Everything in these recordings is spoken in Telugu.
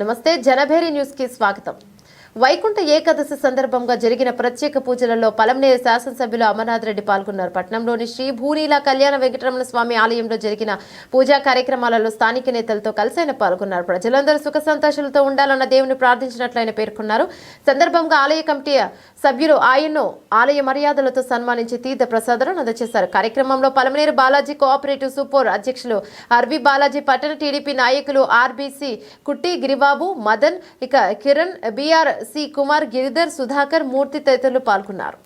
నమస్తే జనభేరి న్యూస్ కి స్వాగతం. వైకుంఠ ఏకాదశి సందర్భంగా జరిగిన ప్రత్యేక పూజలలో పలమనేరు శాసనసభ్యులు అమర్నాథ్ రెడ్డి పాల్గొన్నారు. పట్టణంలోని శ్రీ భూనీల కళ్యాణ వెంకటరమణ స్వామి ఆలయంలో జరిగిన పూజా కార్యక్రమాలలో స్థానిక నేతలతో కలిసి ఆయన పాల్గొన్నారు. ప్రజలందరూ సుఖ సంతోషాలతో ఉండాలన్న దేవుని ప్రార్థించినట్లు ఆయన పేర్కొన్నారు. సందర్భంగా ఆలయ కమిటీ సభ్యులు ఆయన్ను ఆలయ మర్యాదలతో సన్మానించి తీర్థ ప్రసాదాలను అందజేశారు. కార్యక్రమంలో పలమనేరు బాలాజీ కోఆపరేటివ్ సూపర్ అధ్యక్షులు ఆర్వి బాలాజీ, పట్టణ టీడీపీ నాయకులు ఆర్బీసీ కుట్టి గిరిబాబు, మదన్, ఇక కిరణ్, బిఆర్ సి కుమార్, గిరిధర్, సుధాకర్, మూర్తి తదితరులు పాల్గొన్నారు.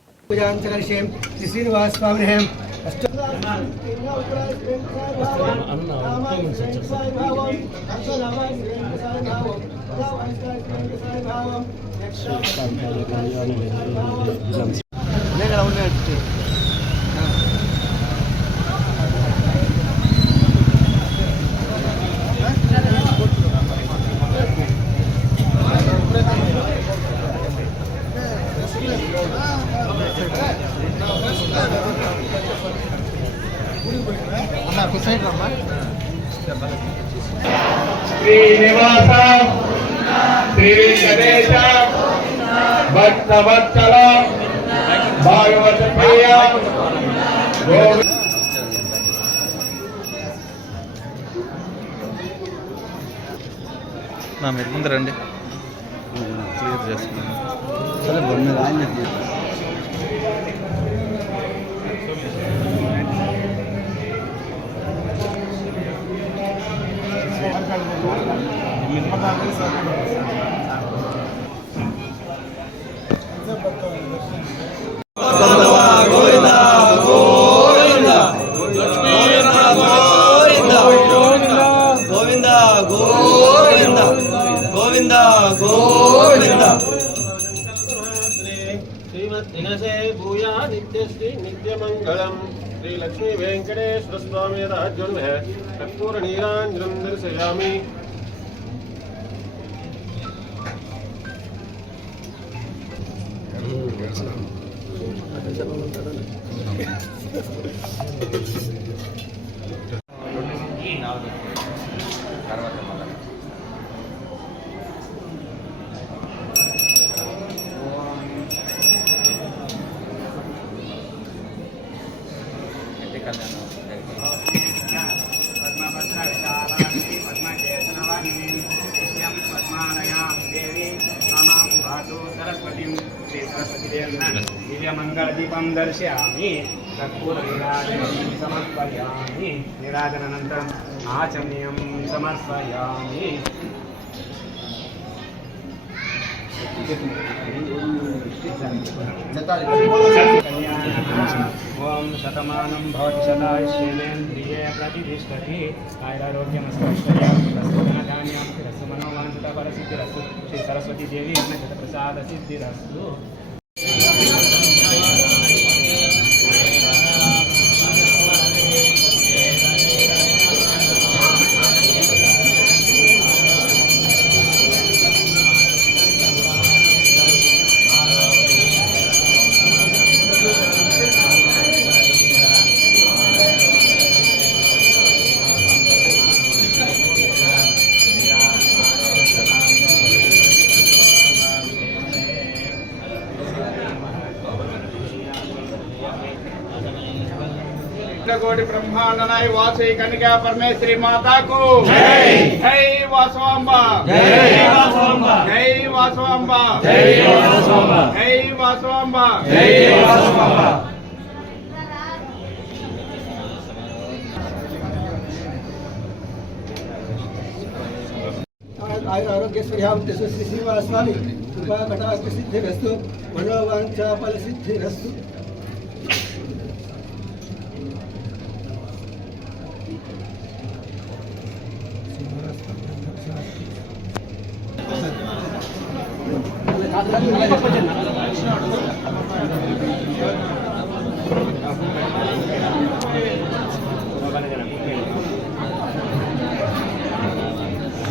శ్రీనివాస శ్రీ గణేశ భక్తవత్సల భాగవత ప్రియ మీరు ముందు రండి, క్లియర్ చేసుకున్నాను. సరే బొమ్మ రాయండి. नित्यमंगलम श्री लक्ष्मी वेंकटेश्वर स्वामी राज्यम है कर्पूर नीरांजनम दर्शयामि. मंगलदीपं दर्शयामि. कर्पूरनीराजनं समर्पयामि. निराजनानन्तरम् आचमनीयं समर्पयामि. ओम शतमानं भवति शतायुष्येन्द्रिये प्रतिष्ठति. आयुरारोग्यमस्तैश्वर्यं मनोवाञ्छितफलसिद्धिरस्तु. श्री सरस्वती देवी प्रसादसिद्धिरस्तु. कोटि ब्रह्मांड नाय वासी कन्या परमेश्वरी माता को जय. जय वासवांबा. जय वासवांबा. जय वासवांबा. जय वासवांबा. जय वासवांबा. जय वासवांबा. आरोग्य श्रीनिवासस्वामी कृपा कटाक्ष सिद्धिरस्तु. मनोवांछा फल सिद्धिरस्तु.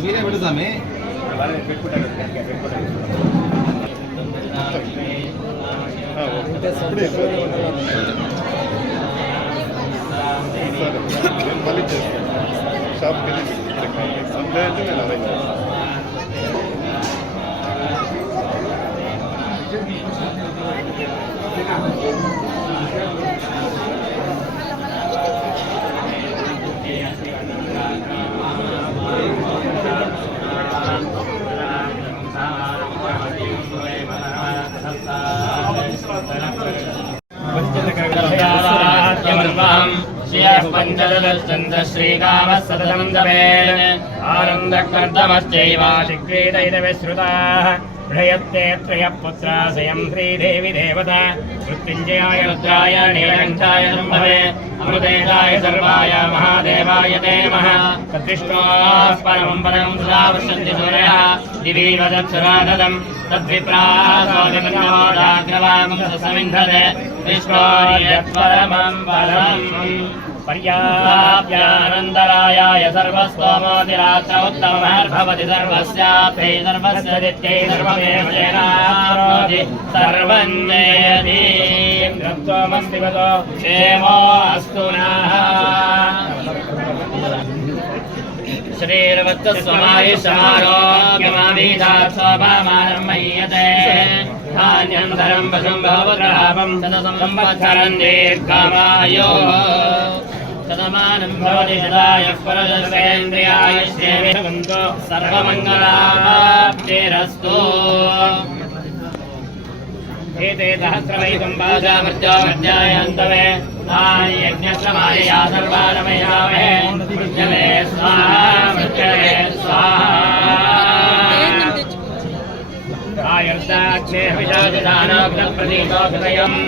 మీరే పెడతామే పెట్టుకుంటారు. షాప్కి వెళ్ళి సండే అయితే నేను అరేంజ్ చేస్తాను. पञ्चदशश्चन्द्र श्रीकामः सततं जपेत् आनन्दकर्दमश्चैवादिग्वेदैरविश्रुताः प्रयत्ते त्रयः पुत्रा स्वयं श्रीदेवी देवता मृत्युञ्जयाय रुद्राय नीलकण्ठाय शम्भवे अमृतेशाय सर्वाय महादेवाय ते नमः तद्विष्णोः परमं पदं सदा पश्यन्ति सूर्यः दिवि वदक्षराधदं तद्विप्रासोदिनवादाग्रवामुखसमिन्धते विष्णोर्यत्परमं पदम् पर्याप्यानन्दरायाय सर्वस्वमोदिरात्र उत्तममहर्भवति सर्वस्याप्यै सर्वस्य दित्यै सर्वमेव जयनाप्नोति सर्वं जयति रत्वमस्ति वदो क्षेमो अस्तु नः श्रीर्वत्समायुषमारोग्यमाभिधात् स्वभामानं मह्यते धान्यं धरं पशुं भवद्रापं संवत्सरं दीर्घमायो शतमानं भवति शतायुः पुरुषस्येन्द्रियायुष्येवेवन्तो सर्वमङ्गलाप्तिरस्तु एते सहस्रवैकं पादामर्त्यामर्त्यायन्तवे यज्ञश्रमायया सर्वारमयामहे मृत्यवे स्वाहा मृत्यवे स्वाहा आयुर्दाक्षे विशाखदानप्रतीतो हृदयम्